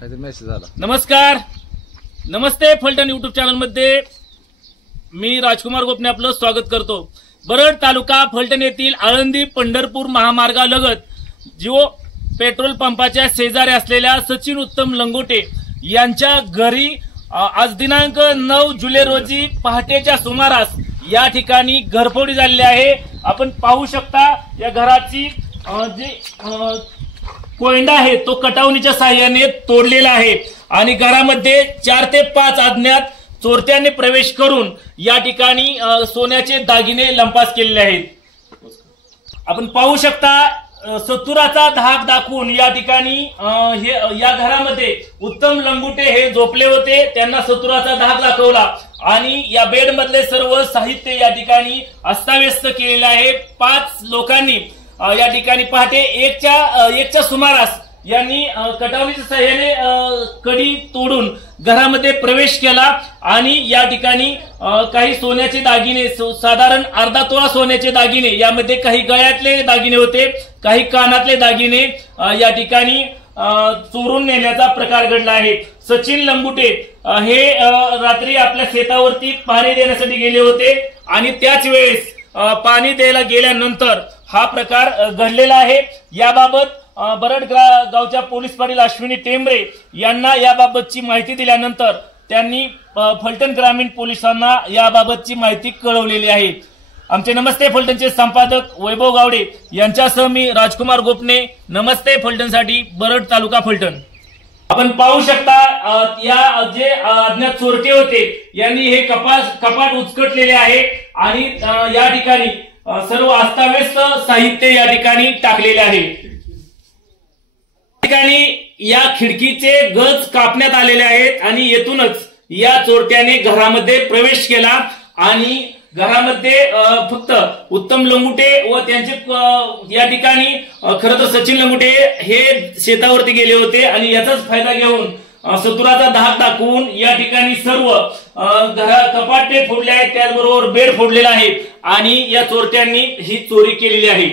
Message आला। नमस्कार, नमस्ते Phaltan YouTube channel मध्ये मी राजकुमार गोपने आपलं स्वागत करतो। बरड तालुका फलटण येथील आळंदी पंढरपूर महामार्गालगत जिओ पेट्रोल पंपाच्या शेजारी असलेल्या सचिन उत्तम लंगोटे यांच्या घरी आज दिनांक 9 जुलै रोजी पहाटेच्या सुमारास या ठिकाणी घरफोडी झालेली आहे। आपण पाहू शकता या घराची जे कोयंडा आहे तो कटावणीच्या साहाय्याने तोडलेला आहे आणि घरामध्ये 4 ते 5 अज्ञात चोरट्यांनी प्रवेश करून या ठिकाणी सोन्याचे दागिने लंपास केलेले आहेत। आपण पाहू शकता सत्तुराचा धाक दाखवून या ठिकाणी या घरामध्ये उत्तम लंगोटे हे झोपले होते। त्यांना सत्तुराचा धाक दाखवला आणि या बेड मधले सर्व साहित्य या ठिकाणी अस्ताव्यस्त केलेले आहे। 5 लोकांनी या ठिकाणी पहाटे 1च्या सुमारास यांनी कटावणीच्या साहाय्याने कडी तोडून घरामध्ये प्रवेश केला आणि या ठिकाणी काही सोन्याचे दागिने साधारण अर्धा तोळा सोन्याचे दागिने, यामध्ये काही गळ्यातले दागिने होते, काही कानातले दागिने या ठिकाणी चोरून नेण्याचा प्रकार घडला आहे। सचिन लंगोटे हे रात्री आपल्या शेतावरती पाणी देण्यासाठी गेले होते आणि त्याच वेळेस पाणी द्यायला गेल्यानंतर हा प्रकार घडलेला आहे। याबाबत बरड गावच्या पोलीस पाटील अश्विनी टेंबरे यांना याबाबतची माहिती दिल्यानंतर त्यांनी फलटण ग्रामीण पोलिसांना याबाबतची माहिती कळवलेली आहे। आमचे नमस्ते फलटणचे संपादक वैभव गावडे यांच्यासह मी राजकुमार गोपने, नमस्ते फलटणसाठी बरड तालुका फलटण। आपण पाहू शकता या जे अज्ञात चोरटे होते यांनी हे कपाट उचकटलेले आहे आणि या ठिकाणी सर्व अस्ताव्यस्त साहित्य या ठिकाणी टाकलेले आहे। ठिकाणी या खिडकीचे गज कापण्यात आलेले आहेत आणि येथूनच या चोरट्याने घरामध्ये प्रवेश केला आणि घरामध्ये फक्त उत्तम लंगोटे व त्यांचे या ठिकाणी खरं तर सचिन लंगोटे हे शेतावरती गेले होते आणि याचाच फायदा घेऊन सत्तुराचा धाक दाखवून या ठिकाणी सर्व कपाटे फोडले आहेत, त्याचबरोबर बेड फोडलेला आहे आणि या चोरट्यांनी ही चोरी केलेली आहे।